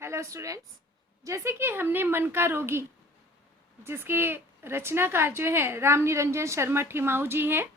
Hello students, जैसे कि हमने मन का रोगी जिसके रचनाकार जो है राम निरंजन शर्मा ठिमाऊ जी हैं,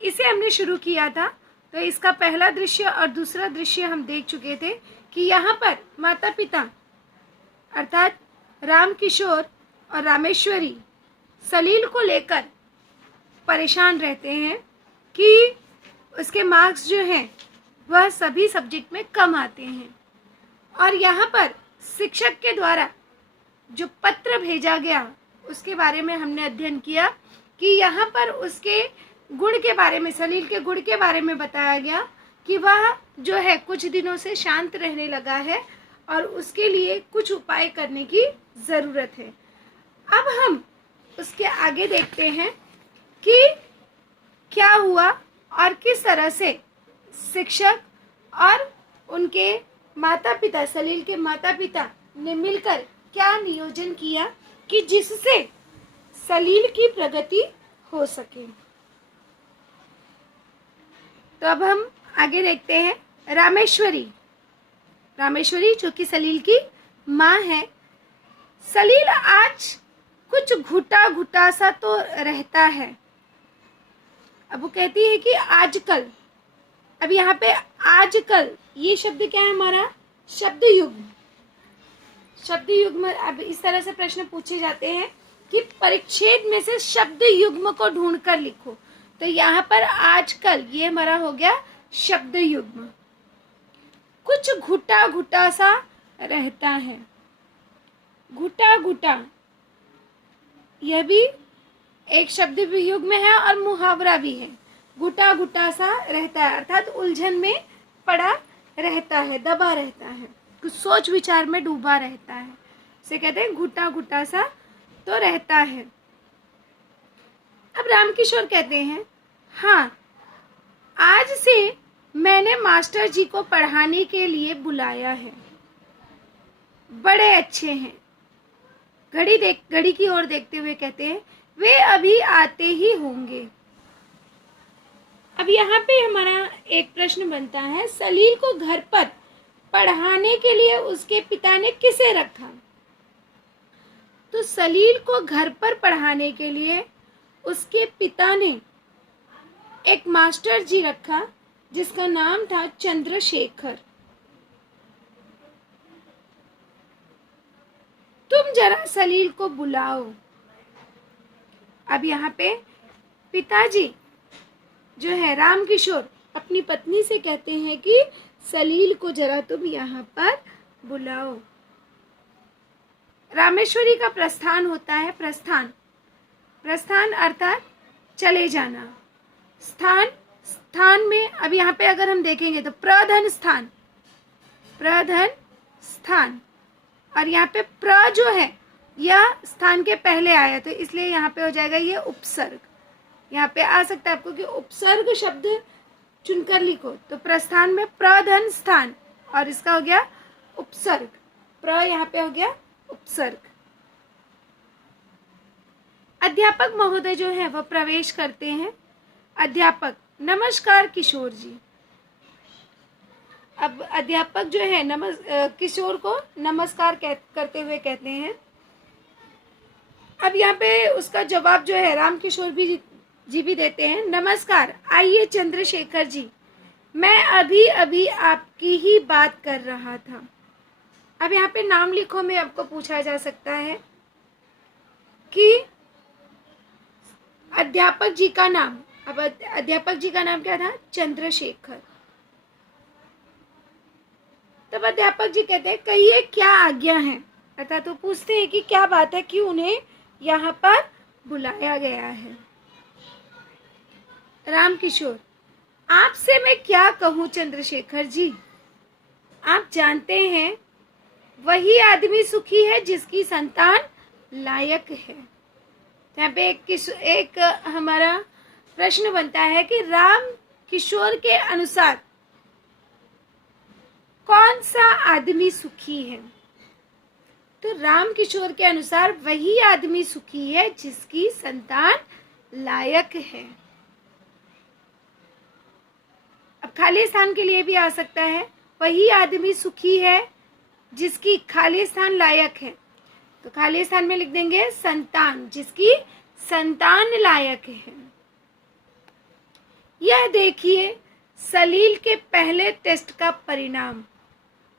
इसे हमने शुरू किया था। तो इसका पहला दृश्य और दूसरा दृश्य हम देख चुके थे कि यहाँ पर माता पिता अर्थात राम किशोर और रामेश्वरी सलील को लेकर परेशान रहते हैं कि उसके मार्क्स जो हैं वह सभी सब्जेक्ट में कम आते हैं। और यहाँ पर शिक्षक के द्वारा जो पत्र भेजा गया उसके बारे में हमने अध्ययन किया कि यहाँ पर उसके गुण के बारे में, सलील के गुण के बारे में बताया गया कि वह जो है कुछ दिनों से शांत रहने लगा है और उसके लिए कुछ उपाय करने की ज़रूरत है। अब हम उसके आगे देखते हैं कि क्या हुआ और किस तरह से शिक्षक और उनके माता पिता, सलील के माता पिता ने मिलकर क्या नियोजन किया कि जिससे सलील की प्रगति हो सके। तो अब हम आगे देखते हैं रामेश्वरी जो कि सलील की माँ है। सलील आज कुछ घुटा घुटा सा तो रहता है। अब वो कहती है कि आजकल, अब यहाँ पे आजकल ये शब्द क्या है हमारा? शब्द युग्म। अब इस तरह से प्रश्न पूछे जाते हैं कि परिच्छेद में से शब्द युग्म को ढूंढ कर लिखो। तो यहाँ पर आजकल ये हमारा हो गया शब्द युग्म। कुछ घुटा घुटा सा रहता है। घुटा घुटा यह भी एक शब्द युग्म है और मुहावरा भी है। घुटा घुटा सा रहता है अर्थात उलझन में पड़ा रहता है, दबा रहता है, कुछ सोच विचार में डूबा रहता है, इसे कहते हैं घुटा घुटा सा तो रहता है। अब रामकिशोर कहते हैं, हाँ, आज से मैंने मास्टर जी को पढ़ाने के लिए बुलाया है। बड़े अच्छे हैं। घड़ी की ओर देखते हुए कहते हैं, वे अभी आते ही होंगे। अब यहाँ पे हमारा एक प्रश्न बनता है, सलील को घर पर पढ़ाने के लिए उसके पिता ने किसे रखा? तो सलील को घर पर पढ़ाने के लिए उसके पिता ने एक मास्टर जी रखा जिसका नाम था चंद्रशेखर। तुम जरा सलील को बुलाओ। अब यहाँ पे पिताजी जो है रामकिशोर अपनी पत्नी से कहते हैं कि सलील को जरा तुम यहाँ पर बुलाओ। रामेश्वरी का प्रस्थान होता है। प्रस्थान अर्थात चले जाना। स्थान में अब यहाँ पे अगर हम देखेंगे तो प्रधन स्थान और यहाँ पे प्र जो है यह स्थान के पहले आया तो इसलिए यहाँ पे हो जाएगा ये उपसर्ग। यहाँ पे आ सकता है आपको कि उपसर्ग शब्द चुनकर लिखो। तो प्रस्थान में प्रधन स्थान और इसका हो गया उपसर्ग। प्र यहाँ पे हो गया उपसर्ग। अध्यापक महोदय जो है वह प्रवेश करते हैं। अध्यापक, नमस्कार किशोर जी। अब अध्यापक जो है किशोर को नमस्कार करते हुए कहते हैं। अब यहाँ पे उसका जवाब जो है रामकिशोर जी भी देते हैं, नमस्कार, आइए चंद्रशेखर जी, मैं अभी अभी आपकी ही बात कर रहा था। अब यहाँ पे नाम लिखो में आपको पूछा जा सकता है कि अध्यापक जी का नाम, अब अध्यापक जी का नाम क्या था? चंद्रशेखर। तब अध्यापक जी कहते हैं, कहिए क्या आज्ञा है? अर्थात तो पूछते हैं कि क्या बात है कि उन्हें यहाँ पर बुलाया गया है। रामकिशोर, आपसे मैं क्या कहूँ चंद्रशेखर जी, आप जानते हैं वही आदमी सुखी है जिसकी संतान लायक है। यहाँ पे एक हमारा प्रश्न बनता है कि रामकिशोर के अनुसार कौन सा आदमी सुखी है? तो रामकिशोर के अनुसार वही आदमी सुखी है जिसकी संतान लायक है। अब खाली स्थान के लिए भी आ सकता है, वही आदमी सुखी है जिसकी खाली स्थान लायक है। तो खाली स्थान में लिख देंगे संतान, जिसकी संतान लायक है। यह देखिए सलील के पहले टेस्ट का परिणाम,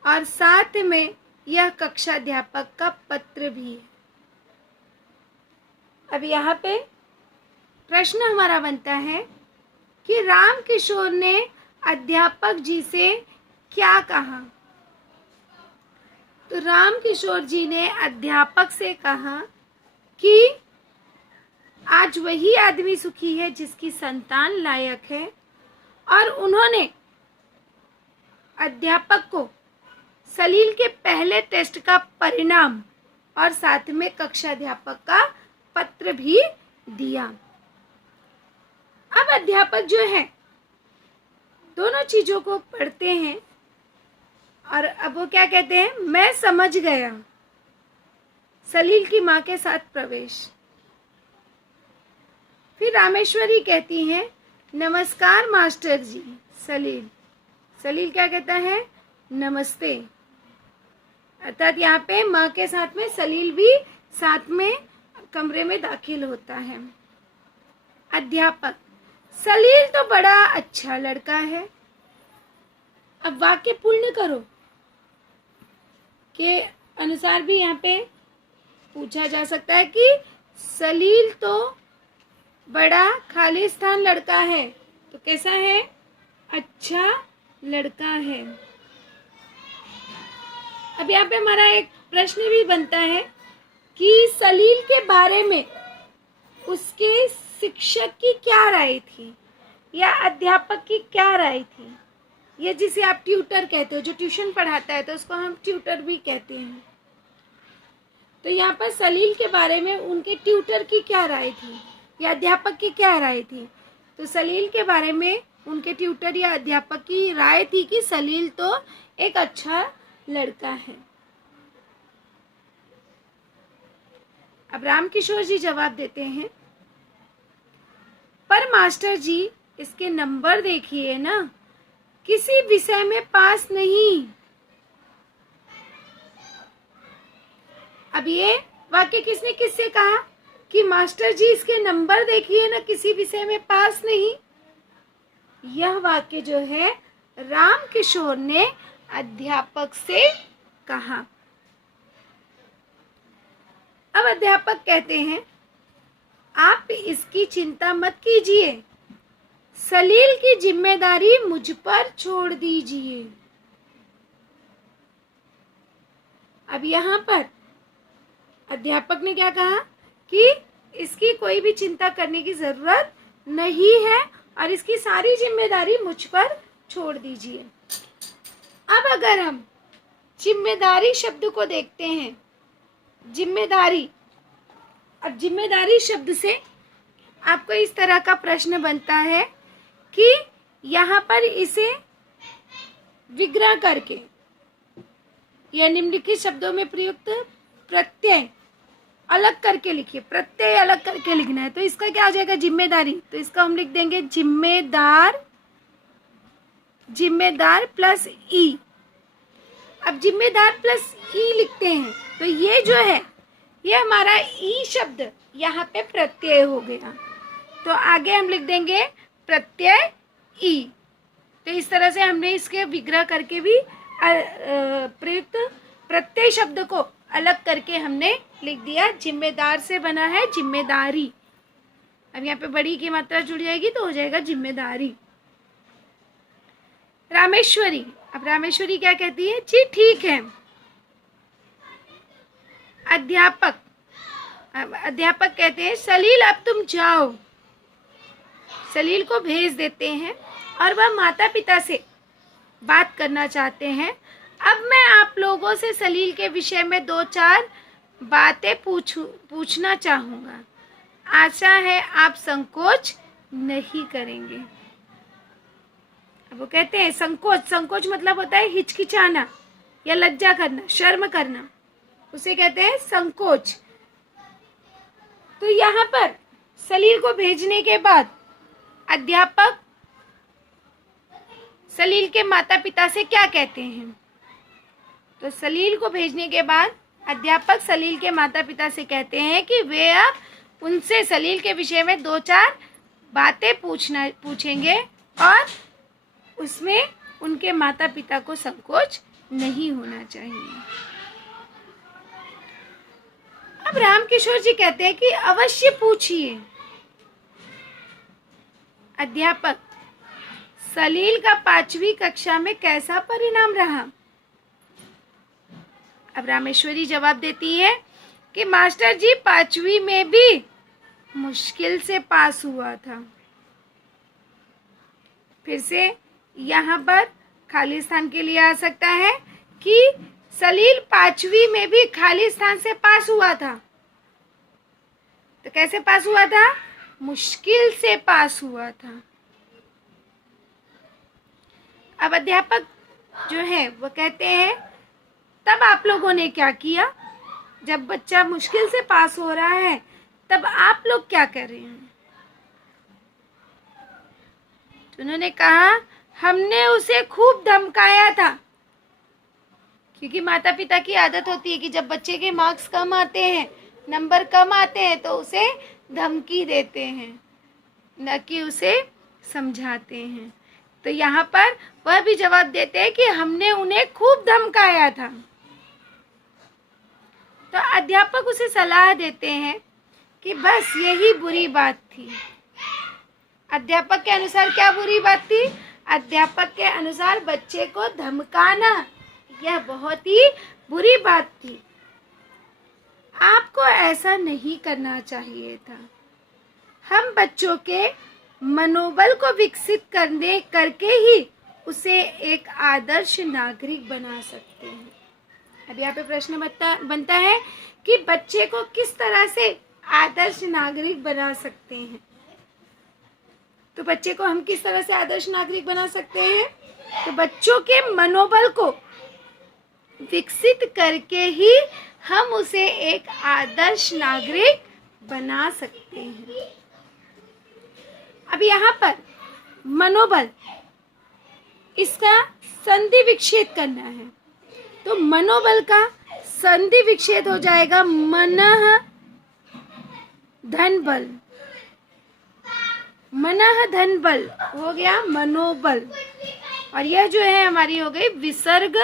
और साथ में यह कक्षाध्यापक का पत्र भी है। अब यहाँ पे प्रश्न हमारा बनता है कि राम किशोर ने अध्यापक जी से क्या कहा। तो राम किशोर जी ने अध्यापक से कहा कि आज वही आदमी सुखी है जिसकी संतान लायक है, और उन्होंने अध्यापक को सलील के पहले टेस्ट का परिणाम और साथ में कक्षाध्यापक का पत्र भी दिया। अब अध्यापक जो है दोनों चीजों को पढ़ते हैं और अब वो क्या कहते हैं, मैं समझ गया। सलील की माँ के साथ प्रवेश। फिर रामेश्वरी कहती हैं, नमस्कार मास्टर जी। सलील क्या कहता है, नमस्ते। अर्थात यहाँ पे माँ के साथ में सलील भी साथ में कमरे में दाखिल होता है। अध्यापक, सलील तो बड़ा अच्छा लड़का है। अब वाक्य पूर्ण करो के अनुसार भी यहाँ पे पूछा जा सकता है कि सलील तो बड़ा खाली स्थान लड़का है, तो कैसा है, अच्छा लड़का है। अब यहाँ पे हमारा एक प्रश्न भी बनता है कि सलील के बारे में उसके शिक्षक की क्या राय थी या अध्यापक की क्या राय थी, ये जिसे आप ट्यूटर कहते हो, जो ट्यूशन पढ़ाता है तो उसको हम ट्यूटर भी कहते हैं। तो यहाँ पर सलील के बारे में उनके ट्यूटर की क्या राय थी या अध्यापक की क्या राय थी। तो सलील के बारे में उनके ट्यूटर या अध्यापक की राय थी कि सलील तो एक अच्छा लड़का है। अब रामकिशोर जी जवाब देते हैं, पर मास्टर जी इसके नंबर देखिए ना, किसी विषय में पास नहीं। अब ये वाक्य किसने किससे कहा कि मास्टर जी इसके नंबर देखिए ना, किसी विषय में पास नहीं। यह वाक्य जो है रामकिशोर ने अध्यापक से कहा। अब अध्यापक कहते हैं, आप इसकी चिंता मत कीजिए, सलील की जिम्मेदारी मुझ पर छोड़ दीजिए। अब यहाँ पर अध्यापक ने क्या कहा कि इसकी कोई भी चिंता करने की जरूरत नहीं है और इसकी सारी जिम्मेदारी मुझ पर छोड़ दीजिए। अब अगर हम जिम्मेदारी शब्द को देखते हैं, जिम्मेदारी, अब जिम्मेदारी शब्द से आपको इस तरह का प्रश्न बनता है कि यहाँ पर इसे विग्रह करके या निम्नलिखित शब्दों में प्रयुक्त प्रत्यय अलग करके लिखिए। प्रत्यय अलग करके लिखना है, तो इसका क्या हो जाएगा, जिम्मेदारी। तो इसका हम लिख देंगे जिम्मेदार, जिम्मेदार प्लस ई। अब जिम्मेदार प्लस ई लिखते हैं तो ये जो है ये हमारा ई शब्द यहाँ पे प्रत्यय हो गया, तो आगे हम लिख देंगे प्रत्यय ई। तो इस तरह से हमने इसके विग्रह करके भी प्रयुक्त प्रत्यय शब्द को अलग करके हमने लिख दिया। जिम्मेदार से बना है जिम्मेदारी। अब यहाँ पे बड़ी की मात्रा जुड़ जाएगी तो हो जाएगा जिम्मेदारी। रामेश्वरी, अब रामेश्वरी क्या कहती है, जी ठीक है। अध्यापक कहते हैं, सलील अब तुम जाओ। सलील को भेज देते हैं और वह माता पिता से बात करना चाहते हैं। अब मैं आप लोगों से सलील के विषय में 2-4 बातें पूछना चाहूँगा। आशा है आप संकोच नहीं करेंगे। अब वो कहते हैं संकोच मतलब होता है हिचकिचाना या लज्जा करना, शर्म करना, उसे कहते हैं संकोच। तो यहाँ पर सलील को भेजने के बाद अध्यापक सलील के माता पिता से क्या कहते हैं, तो सलील को भेजने के बाद अध्यापक सलील के माता पिता से कहते हैं कि वे अब उनसे सलील के विषय में 2-4 बातें पूछेंगे और उसमें उनके माता पिता को संकोच नहीं होना चाहिए। अब रामकिशोर जी कहते हैं कि अवश्य पूछिए। अध्यापक, सलील का 5वीं कक्षा में कैसा परिणाम रहा? अब रामेश्वरी जवाब देती है कि मास्टर जी 5वीं में भी मुश्किल से पास हुआ था। फिर से यहाँ पर खाली स्थान के लिए आ सकता है कि सलील 5वीं में भी खाली स्थान से पास हुआ था। तो कैसे पास हुआ था? मुश्किल से पास हुआ था। अब अध्यापक जो है वो कहते हैं, तब आप लोगों ने क्या किया? जब बच्चा मुश्किल से पास हो रहा है तब आप लोग क्या कर रहे हैं? तो उन्होंने कहा, हमने उसे खूब धमकाया था। क्योंकि माता पिता की आदत होती है कि जब बच्चे के मार्क्स कम आते हैं, नंबर कम आते हैं, तो उसे धमकी देते हैं, न कि उसे समझाते हैं। तो यहाँ पर वह भी जवाब देते हैं कि हमने उन्हें खूब धमकाया था। तो अध्यापक उसे सलाह देते हैं कि बस यही बुरी बात थी। अध्यापक के अनुसार क्या बुरी बात थी? अध्यापक के अनुसार बच्चे को धमकाना यह बहुत ही बुरी बात थी। आपको ऐसा नहीं करना चाहिए था। हम बच्चों के मनोबल को विकसित करके ही उसे एक आदर्श नागरिक बना सकते हैं। अब यहाँ पे प्रश्न बनता है कि बच्चे को किस तरह से आदर्श नागरिक बना सकते हैं। तो बच्चे को हम किस तरह से आदर्श नागरिक बना सकते हैं? तो बच्चों के मनोबल को विकसित करके ही हम उसे एक आदर्श नागरिक बना सकते हैं। अब यहाँ पर मनोबल, इसका संधि विच्छेद करना है। तो मनोबल का संधि विच्छेद हो जाएगा मनः धन बल। मनः धन बल हो गया मनोबल, और यह जो है हमारी हो गई विसर्ग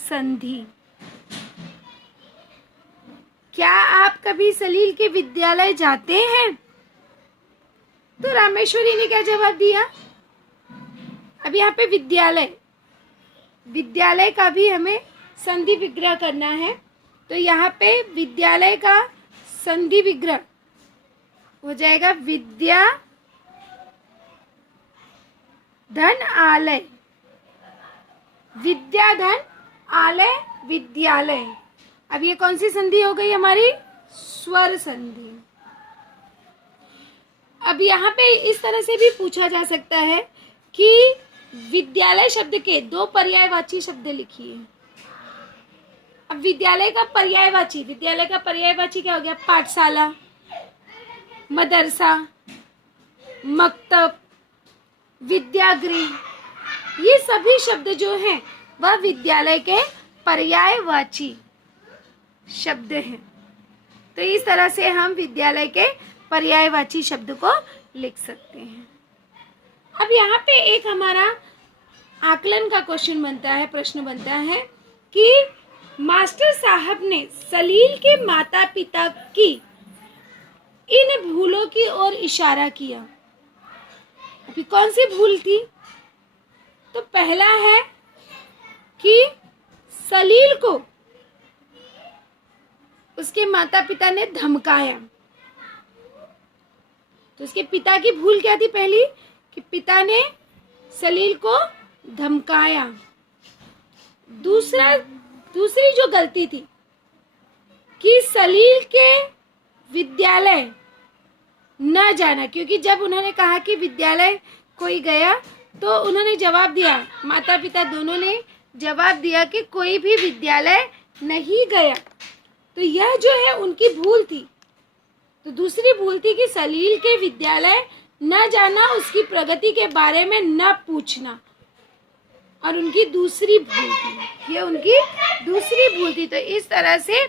संधि। क्या आप कभी सलील के विद्यालय जाते हैं? तो रामेश्वरी ने क्या जवाब दिया? अब यहाँ पे विद्यालय का भी हमें संधि विग्रह करना है। तो यहाँ पे विद्यालय का संधि विग्रह हो जाएगा विद्या धन आलय। विद्या धन आलय विद्यालय। अब ये कौन सी संधि हो गई हमारी? स्वर संधि। अब यहाँ पे इस तरह से भी पूछा जा सकता है कि विद्यालय शब्द के 2 पर्यायवाची शब्द लिखिए। अब विद्यालय का पर्यायवाची क्या हो गया? पाठशाला, मदरसा, मकतब, विद्यागृह। ये सभी शब्द जो हैं वह विद्यालय के पर्यायवाची शब्द हैं। तो इस तरह से हम विद्यालय के पर्यायवाची शब्द को लिख सकते हैं। अब यहाँ पे एक हमारा आकलन का प्रश्न बनता है कि मास्टर साहब ने सलील के माता पिता की इन भूलों की ओर इशारा किया। अभी कौन सी भूल थी? तो पहला है कि सलील को उसके माता पिता ने धमकाया। तो उसके पिता की भूल क्या थी? पहली कि पिता ने सलील को धमकाया। दूसरी जो गलती थी कि सलील के विद्यालय न जाना, क्योंकि जब उन्होंने कहा कि विद्यालय कोई गया तो उन्होंने जवाब दिया, माता पिता दोनों ने जवाब दिया कि कोई भी विद्यालय नहीं गया। तो यह जो है उनकी भूल थी। तो दूसरी भूल थी कि सलील के विद्यालय न जाना, उसकी प्रगति के बारे में न पूछना। और उनकी दूसरी भूल थी, ये उनकी दूसरी भूल थी। तो इस तरह से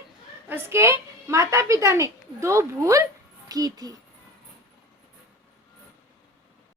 उसके माता पिता ने 2 भूल की थी।